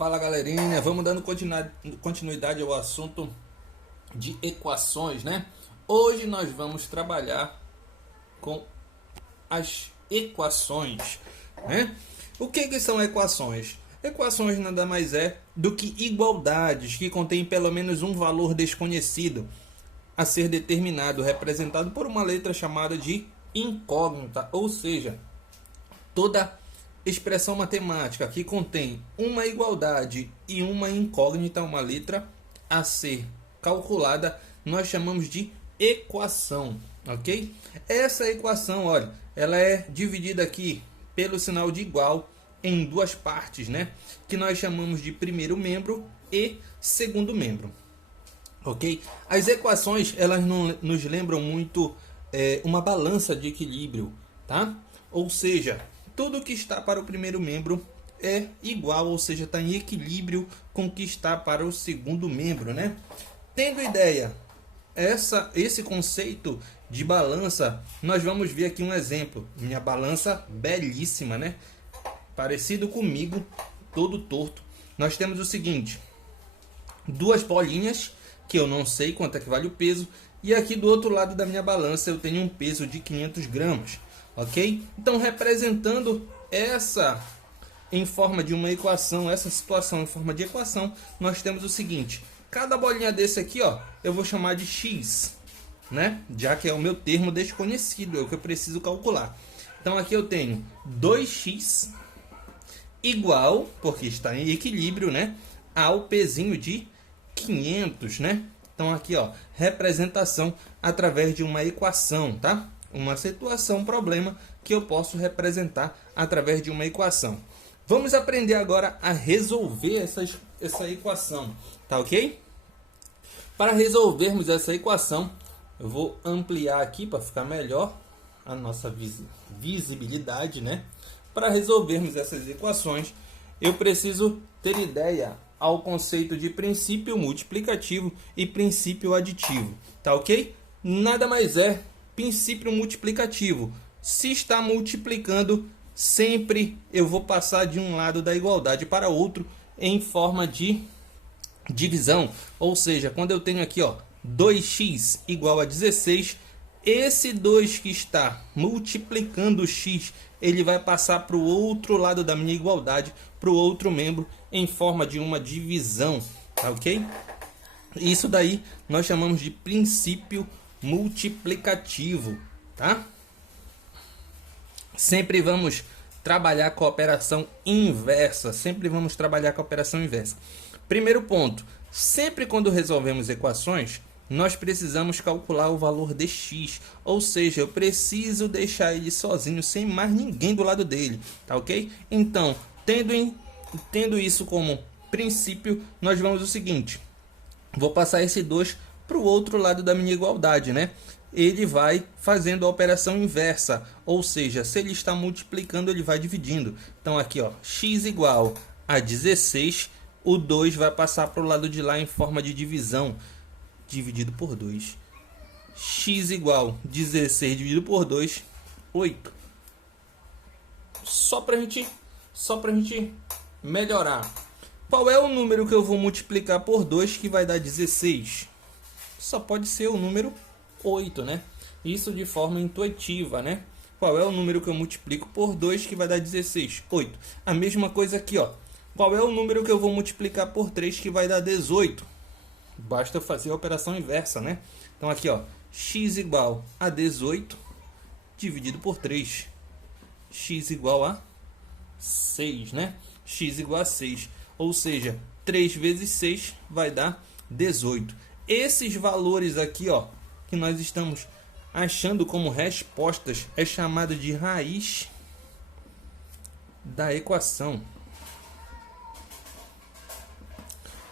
Fala galerinha, vamos dando continuidade ao assunto de equações, né? Hoje nós vamos trabalhar com as equações, né? O que são equações? Equações nada mais é do que igualdades que contêm pelo menos um valor desconhecido a ser determinado, representado por uma letra chamada de incógnita, ou seja, toda expressão matemática que contém uma igualdade e uma incógnita, uma letra a ser calculada, nós chamamos de equação, ok? Essa equação, olha, ela é dividida aqui pelo sinal de igual em duas partes, né? Que nós chamamos de primeiro membro e segundo membro, ok? As equações, elas nos lembram muito uma balança de equilíbrio, tá? Ou seja, tudo que está para o primeiro membro é igual, ou seja, está em equilíbrio com o que está para o segundo membro, né? Tendo ideia esse conceito de balança, nós vamos ver aqui um exemplo. Minha balança belíssima, né? Parecido comigo, todo torto. Nós temos o seguinte: duas bolinhas, que eu não sei quanto é que vale o peso, e aqui do outro lado da minha balança eu tenho um peso de 500 gramas. Ok? Então, representando essa em forma de uma equação, essa situação em forma de equação, nós temos o seguinte: cada bolinha desse aqui, ó, eu vou chamar de x, né? Já que é o meu termo desconhecido, é o que eu preciso calcular. Então, aqui eu tenho 2x igual, porque está em equilíbrio, né, ao pezinho de 500, né? Então, aqui, ó, representação através de uma equação, tá? Uma situação, um problema que eu posso representar através de uma equação. Vamos aprender agora a resolver essa equação, tá ok? Para resolvermos essa equação, eu vou ampliar aqui para ficar melhor a nossa visibilidade, né? Para resolvermos essas equações, eu preciso ter ideia ao conceito de princípio multiplicativo e princípio aditivo, tá ok? Nada mais é princípio multiplicativo. Se está multiplicando, sempre eu vou passar de um lado da igualdade para outro em forma de divisão. Ou seja, quando eu tenho aqui, ó, 2x igual a 16, esse 2 que está multiplicando o x, ele vai passar para o outro lado da minha igualdade, para o outro membro, em forma de uma divisão, tá ok? Isso daí nós chamamos de princípio multiplicativo, tá? Sempre vamos trabalhar com a operação inversa, Primeiro ponto: sempre quando resolvemos equações, nós precisamos calcular o valor de x, ou seja, eu preciso deixar ele sozinho, sem mais ninguém do lado dele, tá ok? Então, tendo isso como princípio, nós vamos o seguinte: vou passar esse 2 para o outro lado da minha igualdade, né? Ele vai fazendo a operação inversa, ou seja, se ele está multiplicando, ele vai dividindo. Então aqui, ó, x igual a 16, o 2 vai passar para o lado de lá em forma de divisão, dividido por 2. X igual 16 dividido por 2, 8. Só para a gente melhorar. Qual é o número que eu vou multiplicar por 2 que vai dar 16? Só pode ser o número 8, né? Isso de forma intuitiva, né? Qual é o número que eu multiplico por 2 que vai dar 16? 8. A mesma coisa aqui, ó. Qual é o número que eu vou multiplicar por 3 que vai dar 18? Basta fazer a operação inversa, né? Então aqui, ó, x igual a 18 dividido por 3. X igual a 6, né? X igual a 6. Ou seja, 3 vezes 6 vai dar 18. Esses valores aqui, ó, que nós estamos achando como respostas, é chamado de raiz da equação.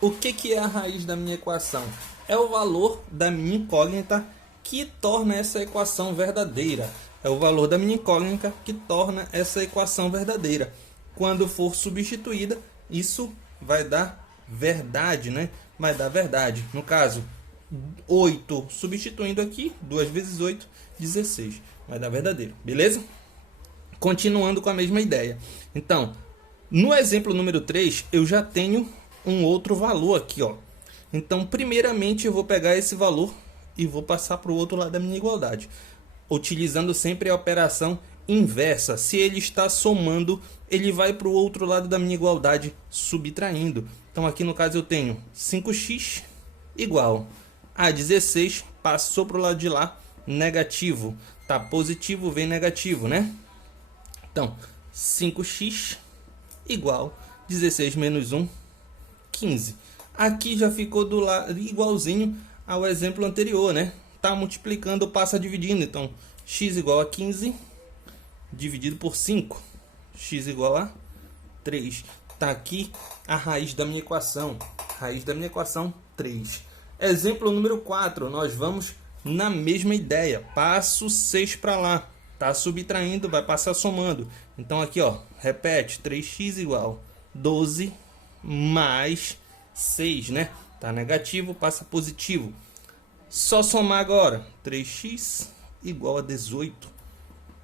O que é a raiz da minha equação? É o valor da minha incógnita que torna essa equação verdadeira. É o valor da minha incógnita que torna essa equação verdadeira. Quando for substituída, isso vai dar verdade, né? Vai dar verdade. No caso, 8 substituindo aqui, 2 vezes 8, 16. Vai dar verdadeiro, beleza? Continuando com a mesma ideia. Então, No exemplo número 3, eu já tenho um outro valor aqui, ó. Então, primeiramente, eu vou pegar esse valor e vou passar para o outro lado da minha igualdade, utilizando sempre a operação inversa. Se ele está somando, ele vai para o outro lado da minha igualdade, subtraindo. Então, aqui no caso, eu tenho 5x igual a 16, passou para o lado de lá, negativo. Tá positivo, vem negativo, né? Então, 5x igual 16 menos 1, 15. Aqui já ficou do lado igualzinho ao exemplo anterior, né? Tá multiplicando, passa dividindo. Então, x igual a 15 dividido por 5. X igual a 3. Tá aqui a raiz da minha equação. Raiz da minha equação, 3. Exemplo número 4. Nós vamos na mesma ideia. Passo 6 para lá. Tá subtraindo, vai passar somando. Então aqui, ó, repete, 3x igual 12 mais 6, né? Tá negativo, passa positivo. Só somar agora. 3x igual a 18.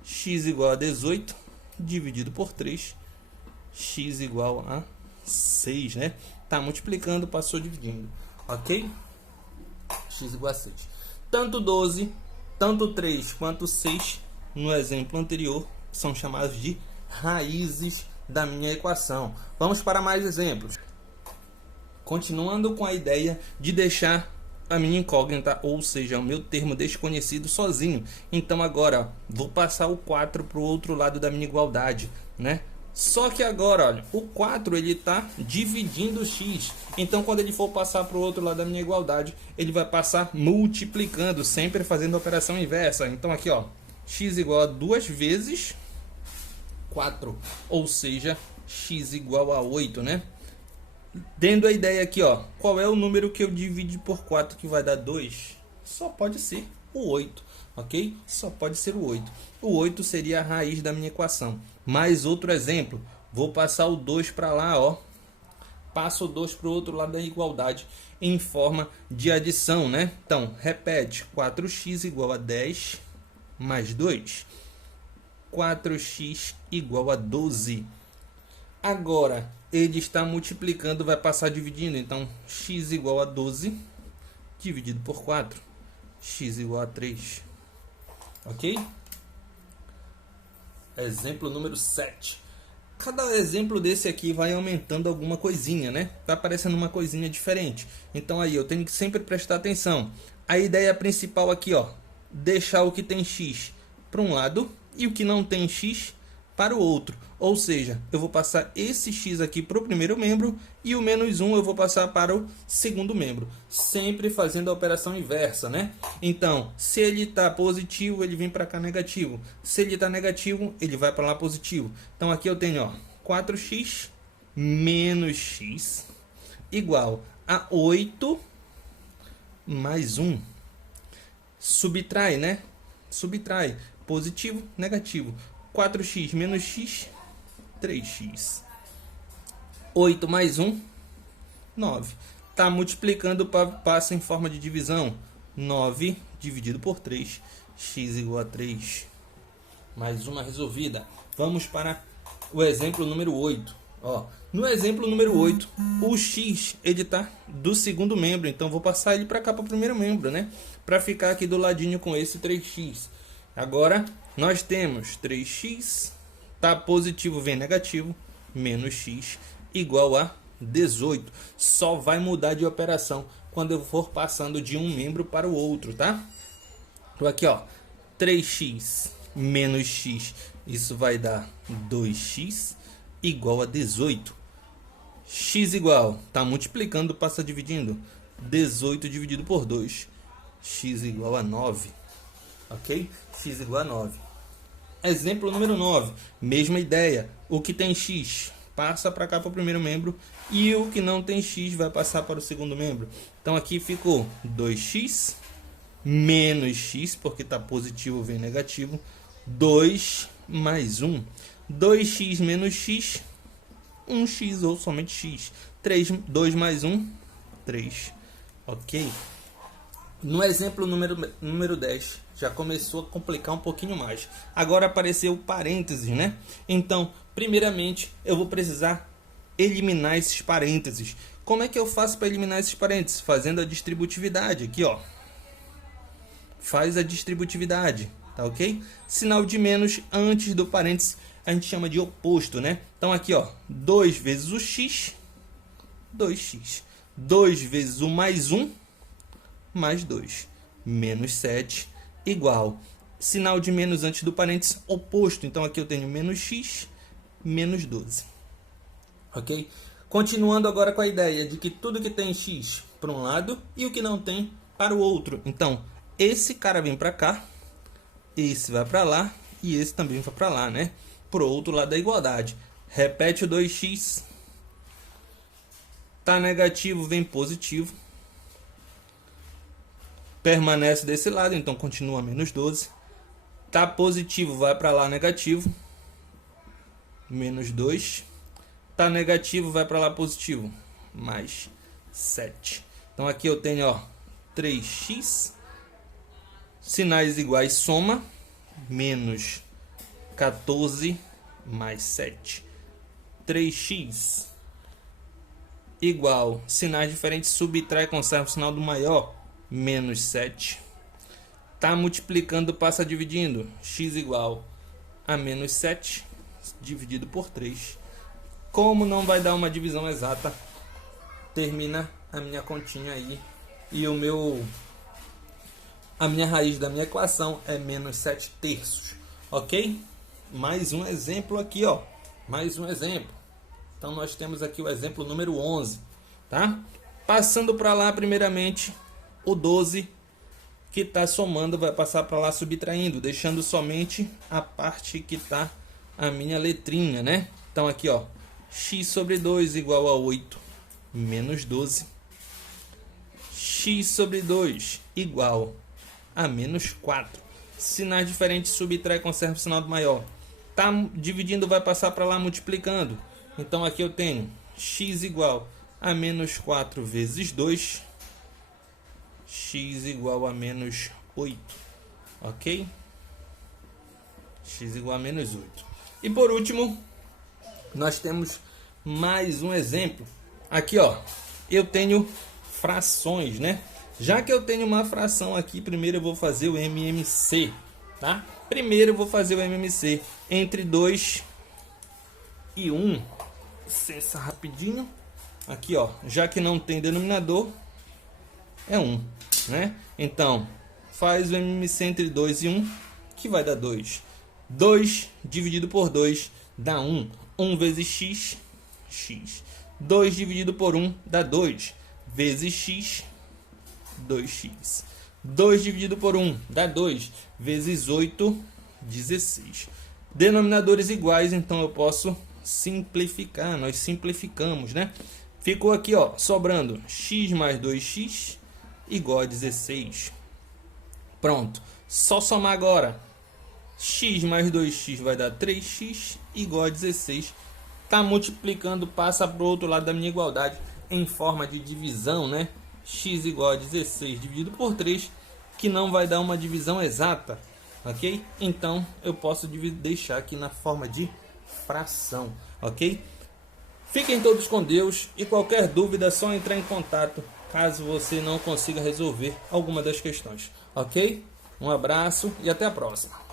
X igual a 18 dividido por 3. X igual a 6, né? Tá multiplicando, passou dividindo. Ok? X igual a 6. Tanto 12, tanto 3 quanto 6, no exemplo anterior, são chamados de raízes da minha equação. Vamos para mais exemplos. Continuando com a ideia de deixar a minha incógnita, ou seja, o meu termo desconhecido sozinho. Então agora, ó, vou passar o 4 para o outro lado da minha igualdade, né? Só que agora, olha, o 4 ele está dividindo o x. Então, quando ele for passar para o outro lado da minha igualdade, ele vai passar multiplicando, sempre fazendo a operação inversa. Então, aqui, ó, x igual a 2 vezes 4, ou seja, x igual a 8, né? Tendo a ideia aqui, ó, qual é o número que eu divido por 4 que vai dar 2? Só pode ser o 8, ok? Só pode ser o 8. O 8 seria a raiz da minha equação. Mais outro exemplo, vou passar o 2 para lá, ó. Passo o 2 para o outro lado da igualdade em forma de adição, né? Então, repete, 4x igual a 10 mais 2. 4x igual a 12. Agora, ele está multiplicando, vai passar dividindo. Então, x igual a 12 dividido por 4. X igual a 3. Ok? Exemplo número 7. Cada exemplo desse aqui vai aumentando alguma coisinha, né? Tá aparecendo uma coisinha diferente. Então aí eu tenho que sempre prestar atenção. A ideia principal aqui, ó, deixar o que tem x para um lado e o que não tem x para o outro. Ou seja, eu vou passar esse x aqui para o primeiro membro e o menos 1 eu vou passar para o segundo membro. Sempre fazendo a operação inversa, né? Então, se ele está positivo, ele vem para cá negativo. Se ele está negativo, ele vai para lá positivo. Então, aqui eu tenho, ó, 4x menos x igual a 8 mais 1. Subtrai, né? Subtrai. Positivo, negativo. 4x menos x, 3x. 8 mais 1, 9. Está multiplicando, passa em forma de divisão. 9 dividido por 3, x igual a 3. Mais uma resolvida. Vamos para o exemplo número 8. Ó, no exemplo número 8, o x ele está do segundo membro. Então, vou passar ele para cá, para o primeiro membro, né? Para ficar aqui do ladinho com esse 3x. Agora, nós temos 3x, tá positivo, vem negativo, menos x, igual a 18. Só vai mudar de operação quando eu for passando de um membro para o outro, tá? Então aqui, ó, 3x menos x, isso vai dar 2x, igual a 18. X igual, tá multiplicando, passa dividindo, 18 dividido por 2, x igual a 9. Ok? X igual a 9. Exemplo número 9. Mesma ideia. O que tem x passa para cá para o primeiro membro. E o que não tem x vai passar para o segundo membro. Então aqui ficou 2x menos x, porque está positivo, vem negativo. 2 mais 1. 2x menos x. 1x ou somente x. 2 mais 1. 3. Ok? No exemplo número 10, já começou a complicar um pouquinho mais. Agora apareceu parênteses, né? Então, Primeiramente, eu vou precisar eliminar esses parênteses. Como é que eu faço para eliminar esses parênteses? Fazendo a distributividade aqui, ó. Faz a distributividade, tá ok? Sinal de menos antes do parênteses a gente chama de oposto, né? Então aqui, ó, 2 vezes o x, 2x. 2 vezes o mais 1, mais 2. Menos 7, igual. Sinal de menos antes do parênteses, oposto. Então aqui eu tenho menos x, menos 12. Ok? Continuando agora com a ideia de que tudo que tem x para um lado e o que não tem para o outro. Então, esse cara vem para cá, esse vai para lá e esse também vai para lá, né? Pro outro lado da igualdade. Repete o 2x. Tá negativo, vem positivo. Permanece desse lado, então continua menos 12. Tá positivo, vai para lá negativo. Menos 2. Tá negativo, vai para lá positivo. Mais 7. Então aqui eu tenho, ó, 3x. Sinais iguais, soma. Menos 14 mais 7. 3x igual, sinais diferentes, subtrai, conserva o sinal do maior. Menos 7. Tá multiplicando, passa dividindo. X igual a menos 7 dividido por 3. Como não vai dar uma divisão exata, termina a minha continha aí. E a minha raiz da minha equação é menos 7 terços. Ok? Mais um exemplo aqui, ó. Mais um exemplo. Então nós temos aqui o exemplo número 11, tá? Passando para lá, primeiramente, o 12 que está somando vai passar para lá subtraindo, deixando somente a parte que está a minha letrinha, né? Então aqui, ó, x sobre 2 igual a 8 menos 12. X sobre 2 igual a menos 4. Sinais diferentes, subtrai, conserva o sinal do maior. Tá dividindo, vai passar para lá multiplicando. Então aqui eu tenho x igual a menos 4 vezes 2. X igual a menos 8. Ok? X igual a menos 8. E por último, nós temos mais um exemplo. Aqui, ó, eu tenho frações, né? Já que eu tenho uma fração aqui, primeiro eu vou fazer o MMC, tá? Primeiro eu vou fazer o MMC entre 2 e 1. Licença rapidinho. Aqui, ó, já que não tem denominador, é 1, né? Então, faz o MMC entre 2 e 1, que vai dar 2. 2 dividido por 2 dá 1. 1 vezes x, x. 2 dividido por 1 dá 2. Vezes x, 2x. 2 dividido por 1 dá 2. Vezes 8, 16. Denominadores iguais, então eu posso simplificar. Nós simplificamos, né? Ficou aqui, ó, sobrando x mais 2x igual a 16. Pronto. Só somar agora. X mais 2x vai dar 3x igual a 16. Tá multiplicando, passa para o outro lado da minha igualdade em forma de divisão, né? X igual a 16 dividido por 3, que não vai dar uma divisão exata, ok? Então eu posso deixar aqui na forma de fração, ok? Fiquem todos com Deus e qualquer dúvida é só entrar em contato caso você não consiga resolver alguma das questões, ok? Um abraço e até a próxima.